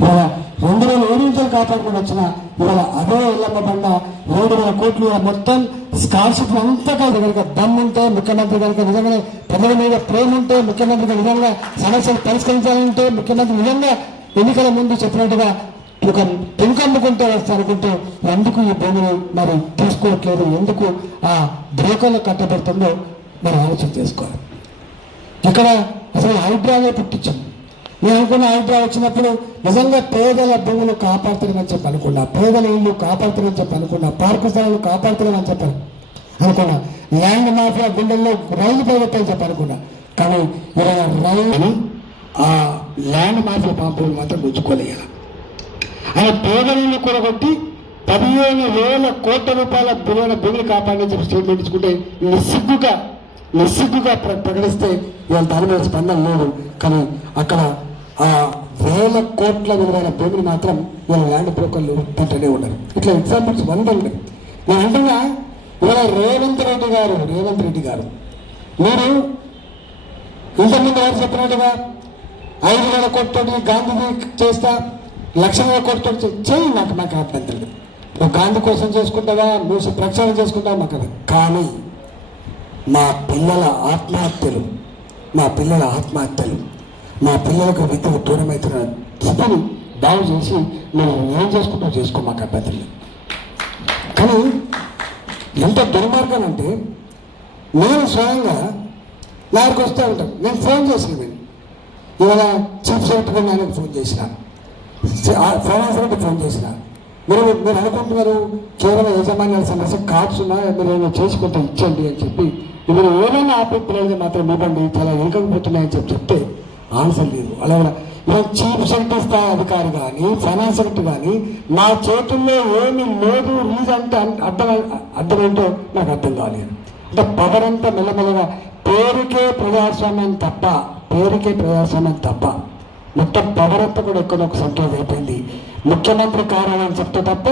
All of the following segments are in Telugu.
ఇవాళ 2007 నుంచి కాపాడుకుని వచ్చిన ఇవాళ అదే ఎల్లమ్మ బండ 7,000 కోట్లు మొత్తం స్కాలర్షిప్ అంతగా దగ్గర దమ్ముంటే ముఖ్యమంత్రి కనుక నిజంగానే ప్రజల మీద ప్రేమ ఉంటే ముఖ్యమంత్రికి నిజంగా సమస్యలు పరిష్కరించాలంటే ముఖ్యమంత్రి నిజంగా ఎన్నికల ముందు చెప్పినట్టుగా ఒక పెంకమ్ముకుంటే వస్తారనుకుంటే ఎందుకు ఈ భూమిని మరి తీసుకోవట్లేదు, ఎందుకు ఆ బ్రోకర్లు కట్టబడుతుందో మరి ఆలోచన చేసుకోవాలి. ఇక్కడ అసలు హైడ్రానే పుట్టించింది. నేను అనుకున్న హైడ్రా వచ్చినప్పుడు నిజంగా పేదల భూములు కాపాడుతున్నామని చెప్పి అనుకున్నా, పేదల ఇల్లు కాపాడుతున్నామని చెప్పి అనుకున్నా, పార్కు స్థలాలు కాపాడుతున్నామని చెప్పాను అనుకున్నా, ల్యాండ్ మాఫియా గుండెల్లో రైలు పోగొట్టని చెప్పి అనుకున్నా. కానీ ఇలా రైలు ఆ ల్యాండ్ మాఫియా పాంపులు మాత్రం గుంజుకోలేయాలి. ఆయన పేదలను కూడగొట్టి 15,000 కోట్ల రూపాయల విలువైన భూమిని కాపాడని చెప్పి స్టేట్మెంట్ ఇచ్చుకుంటే నిస్సిగ్గుగా ప్రకటిస్తే ఇవాళ దాని మీద స్పందన లేదు. కానీ అక్కడ ఆ 1,000 కోట్ల విలువైన భూమిని మాత్రం ఇవాళ ల్యాండ్ బ్రోకర్లు తింటూనే ఉన్నారు. ఇట్లా ఎగ్జాంపుల్స్ 100 ఉన్నాయి. నేను అంటున్నా ఇవాళ రేవంత్ రెడ్డి గారు మీరు ఇంతకుముందు వారు చెప్పినట్టుగా 5,000 కోట్లతోటి గాంధీ చేస్తా, 1,00,000 కోట్లతో చేయి, నాకు అభ్యంతరం. నువ్వు గాంధీ కోసం చేసుకుంటావా, మూసి ప్రక్షాళన చేసుకుంటావా మాకు అది. కానీ మా పిల్లల ఆత్మహత్యలు, మా పిల్లలకు విద్య దూరం అవుతున్న స్థితిని బాగు చేసి నువ్వు ఏం చేసుకుంటావు చేసుకో, మాకు అభ్యంతరం. కానీ ఎంత దుర్మార్గం అంటే నేను స్వయంగా నాకు వస్తూ ఉంటాను. నేను ఫోన్ చేసిన ఇవాళ చీఫ్ సెక్రటరీ ఆయనకు ఫోన్ చేసిన, ఫైనాన్స్ సెక్రటరీ ఫోన్ చేసిన. మీరు అనుకుంటున్నారు కేవలం యజమాన్యాల సమస్య కార్డ్స్ ఉన్నా మీరు ఏమైనా చేసుకుంటే ఇచ్చండి అని చెప్పి మీరు ఏమైనా ఆపేది మాత్రం ఇవ్వండి, చాలా వెనుకపోతున్నాయని చెప్తే ఆన్సర్ లేదు. అలాగే చీఫ్ సెక్రటరీ స్థాయి అధికారి కానీ ఫైనాన్స్ సెక్రటరీ కానీ నా చేతుల్లో ఏమీ లేదు రీజన్ అంటే అర్థమేంటో నాకు అర్థం కావాలి. అంటే పవర్ అంతా మెల్లమెల్లగా పేరుకే ప్రజాస్వామ్యం తప్ప మొత్తం పవర్ అంతా కూడా ఎక్కడొక సంఖ్య అయిపోయింది. ముఖ్యమంత్రి కార్యాలయం చెప్తే తప్ప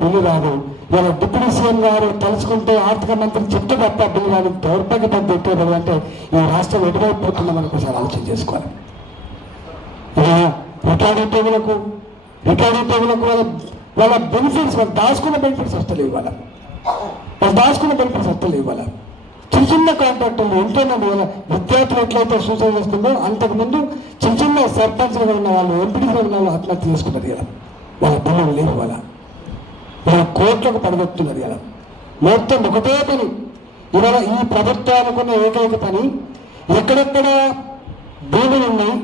బిల్లు రాదు. ఇవాళ డిప్యూటీ సీఎం గారు తలుచుకుంటే ఆర్థిక మంత్రి చెప్తే తప్ప బిల్లు రాదు. దౌర్భాగ్య పద్ధతి అంటే ఈ రాష్ట్రం ఎటువైపోతుందని ఒకసారి ఆలోచన చేసుకోవాలి. రికార్డ్ ఉద్యోగులకు వాళ్ళ బెనిఫిట్స్, వాళ్ళు దాచుకున్న బెనిఫిట్స్ వస్తలేవు. ఇవాళ చిన్న కాంట్రాక్టర్లు ఎంతోమంది విద్యార్థులు ఎట్లయితే సూసైడ్ చేస్తుందో అంతకుముందు చిన్న సర్పంచ్లుగా ఉన్న వాళ్ళు, ఎంపీడీగా ఉన్న వాళ్ళు ఆత్మహత్య చేసుకున్నారు కదా. వాళ్ళ బిల్లులు లేవు. వాళ్ళ కోట్లకు పడగొట్టున్నారు కదా. మొత్తం ఒకటే పని ఇవాళ ఈ ప్రభుత్వానికున్న ఏకైక పని, ఎక్కడెక్కడ భూములు ఉన్నాయి,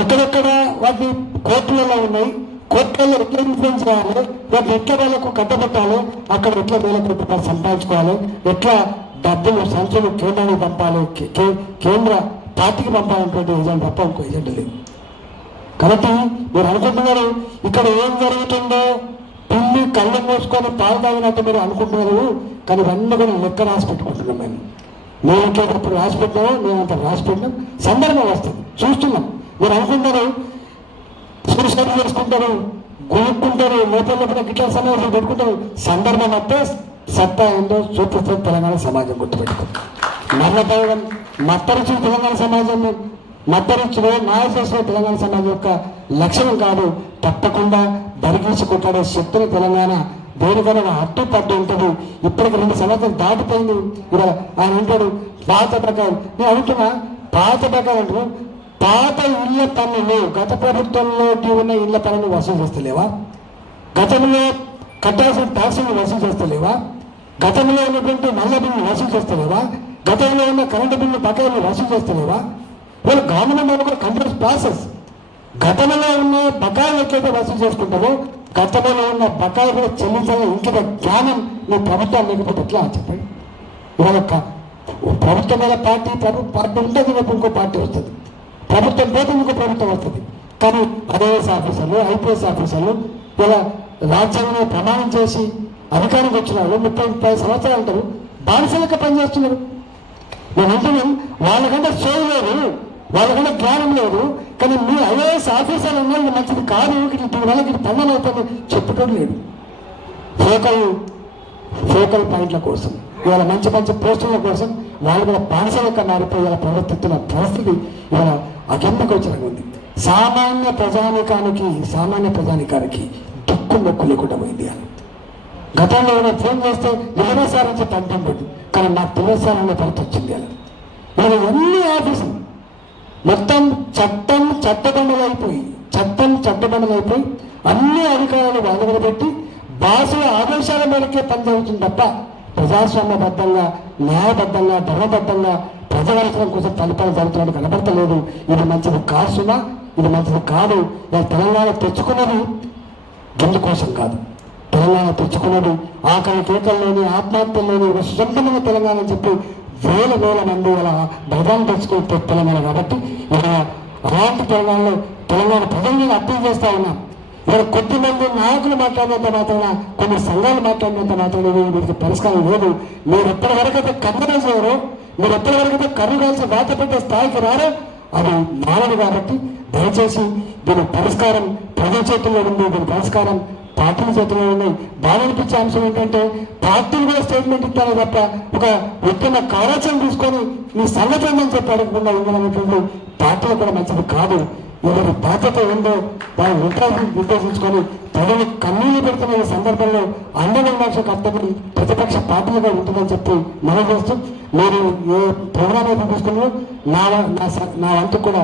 ఎక్కడెక్కడ వాటి కోర్టులలో ఉన్నాయి, కోర్టులలో ఎట్లా ఇన్ఫ్లుయెన్స్ చేయాలి, వాటి ఎట్లా వాళ్ళకు కట్టబెట్టాలి, అక్కడ ఎట్లా వేల కోట్ల రూపాయలు సంపాదించుకోవాలి, ఎట్లా డబ్బులు సంఖ్యలు కేంద్రానికి పంపాలి, కేంద్ర పార్టీకి పంపాలనేటువంటి ఏజెంట్ తప్ప ఇంకో ఏజెంట్ లేదు. కాబట్టి మీరు అనుకుంటున్నారు ఇక్కడ ఏం జరుగుతుందో పిల్లి కళ్ళు మోసుకొని పాలు తాగినట్టు మీరు అనుకుంటున్నారు. కానీ ఇవన్నీ కూడా లెక్క రాసి పెట్టుకుంటున్నాం. మేము ఇంకేటప్పుడు రాసి పెట్టామో మేమంత రాసి పెట్టినాం. సందర్భం వస్తుంది చూస్తున్నాం. మీరు అనుకుంటారు సూసైడ్ చేసుకుంటారు, గొనుక్కుంటారు, లోపల గిట్ల సమావేశం పెట్టుకుంటారు. సందర్భం వస్తే సత్తా ఏందో చూపిస్తుంది తెలంగాణ సమాజం. గుర్తుపెట్టుకుంటాం. మరణపోవడం మత్తరిచిన తెలంగాణ సమాజం, మద్దరిచ్చిన న్యాయశాస్త్ర తెలంగాణ సమాజం యొక్క లక్ష్యం కాదు. తప్పకుండా బరిగీసి కొట్టాడే శక్తిని తెలంగాణ దేనికైనా అడ్డుపడ్డు ఉంటుంది. ఇప్పటికి 2 సంవత్సరాలు దాటిపోయింది. ఇలా ఆయన అంటాడు పాత ప్రకారం. నేను అడుగుతున్నా పాత ప్రకారం అంటారు, పాత ఇళ్ల పన్నులు గత ప్రభుత్వంలో ఉన్న ఇళ్ల పన్నులు వసూలు చేస్తలేవా? గతంలో కట్టాల్సిన ట్యాక్సులు వసూలు చేస్తలేవా? గతంలో ఉన్నటువంటి నల్ల బిల్లు వసూలు చేస్తలేవా? గతంలో ఉన్న కరెంటు బిల్లు బకాయిలు వసూలు చేస్తలేవా? వాళ్ళు గవర్నమెంట్ కూడా కంటిన్యూస్ ప్రాసెస్. గతంలో ఉన్న బకాయిలు ఎట్లయితే వసూలు చేసుకుంటారో గతంలో ఉన్న బకాయిలు కూడా చెల్లించాలని ఇంకొక జ్ఞానం మీ ప్రభుత్వం లేకపోతే ఎట్లా చెప్పండి. ఇవాళ ప్రభుత్వం మీద పార్టీ ఉంటుంది, ఇంకో పార్టీ వస్తుంది. ప్రభుత్వం పోతే ఇంకో ప్రభుత్వం వస్తుంది. కానీ ఐఏఎస్ ఆఫీసర్లు, ఐపీఎస్ ఆఫీసర్లు ఇలా రాజ్యాంగంలో ప్రమాణం చేసి అధికారంకి వచ్చిన వాళ్ళు 30 సంవత్సరాలు అంటారు, బానిసలకి పనిచేస్తున్నారు. నేను అంటున్నాం వాళ్ళకంటే సోయి లేదు, వాళ్ళకంటే జ్ఞానం లేదు. కానీ మీ ఐఏఎస్ ఆఫీసర్లు ఉన్న మంచిది కాదు, దీనివల్ల పనులు అవుతుంది చెప్పడం లేదు. ఫోకల్ పాయింట్ల కోసం, ఇవాళ మంచి పోస్టుల కోసం వాళ్ళు కూడా బానిసల కన్నా మారిపోయి ఇలా ప్రవర్తిస్తున్న పరిస్థితి ఇవాళ అగెందుకు వచ్చినట్టు ఉంది. సామాన్య ప్రజానికానికి దిక్కు మొక్కు లేకుండా పోయింది అని. గతంలో ఏమైనా ఫోన్ చేస్తే నిజమే సార్ అని చెప్పి అంటుండదు, కానీ నాకు తెలియదు సార్ అనే పరిస్థితి వచ్చింది అని. నేను ఎన్ని ఆఫీసులు మొత్తం చట్టం చట్టబండలైపోయి అన్ని అధికారులు వాళ్ళ పెట్టి బాసుల ఆదేశాల మేరకే పనిచేస్తుంది తప్ప ప్రజాస్వామ్యబద్ధంగా, న్యాయబద్ధంగా, ధర్మబద్ధంగా ప్రజల అవసరం కోసం పరిపాలన జరుగుతున్నట్టు కనబడతలేదు. ఇది మంచిది కాదు సుమా, ఇది మంచిది కాదు. తెలంగాణ తెచ్చుకున్నది గెందు కోసం కాదు, తెలంగాణ తెచ్చుకున్నది ఆకలి కేకల్లోని ఆత్మహత్యల్లోని ఒక సుసంపన్నమైన తెలంగాణ అని చెప్పి వేల మంది అలా బయటాన్ని తెచ్చుకునే తెలంగాణ. కాబట్టి ఇలా అలాంటి తెలంగాణ ప్రజలను అప్పీల్ చేస్తా ఉన్నాం. ఇక్కడ కొద్దిమంది నాయకులు మాట్లాడినంత మాత్రాన, కొన్ని సంఘాలు మాట్లాడినంత మాత్రాన వీరికి పరిష్కారం లేదు. మీరు ఎప్పటి వరకైతే కన్ను చేయరో, మీరు ఎప్పటి వరకైతే కన్ను కాల్సి వాత పెట్టే స్థాయికి రారో అది మానదు. కాబట్టి దయచేసి దీని పరిష్కారం ప్రజల చేతుల్లో ఉంది, దీని పరిష్కారం పార్టీల చేతుల్లో ఉన్నాయి. బాధ అనిపించే అంశం ఏంటంటే పార్టీలు కూడా స్టేట్మెంట్ ఇస్తానే తప్ప ఒక ఉత్తమ కార్యాచరణ తీసుకొని మీ సంగతి ఏందని చెప్పి అడగకుండా ఉండాలనేటువంటి పార్టీలు కూడా మంచిది కాదు. ఎవరి బాధ్యత ఏందో దాన్ని నిర్దేశించుకొని ప్రజలు కన్నీళ్లు పెడుతున్న ఈ సందర్భంలో అండగా కర్తవ్యం ప్రతిపక్ష పార్టీలుగా ఉంటుందని చెప్పి మనం చేస్తూ, మీరు ఏ ప్రోగ్రామ్ అయితే తీసుకున్నారో నా వంతు కూడా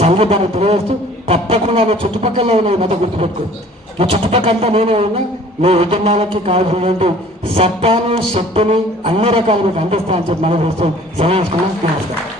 సంగీతాన్ని తెలియజేస్తూ, తప్పకుండా చుట్టుపక్కల ఉన్న ఈ మధ్య గుర్తుపెట్టుకో, ఈ చుట్టుపక్కలంతా నేనే ఉన్నా. మీ ఉద్యమాలకి కావాల్సినటువంటి సత్తాను, శక్తిని అన్ని రకాలు మీకు అందిస్తా అని చెప్పి మనం చేస్తూ సెలవు. నమస్కారం.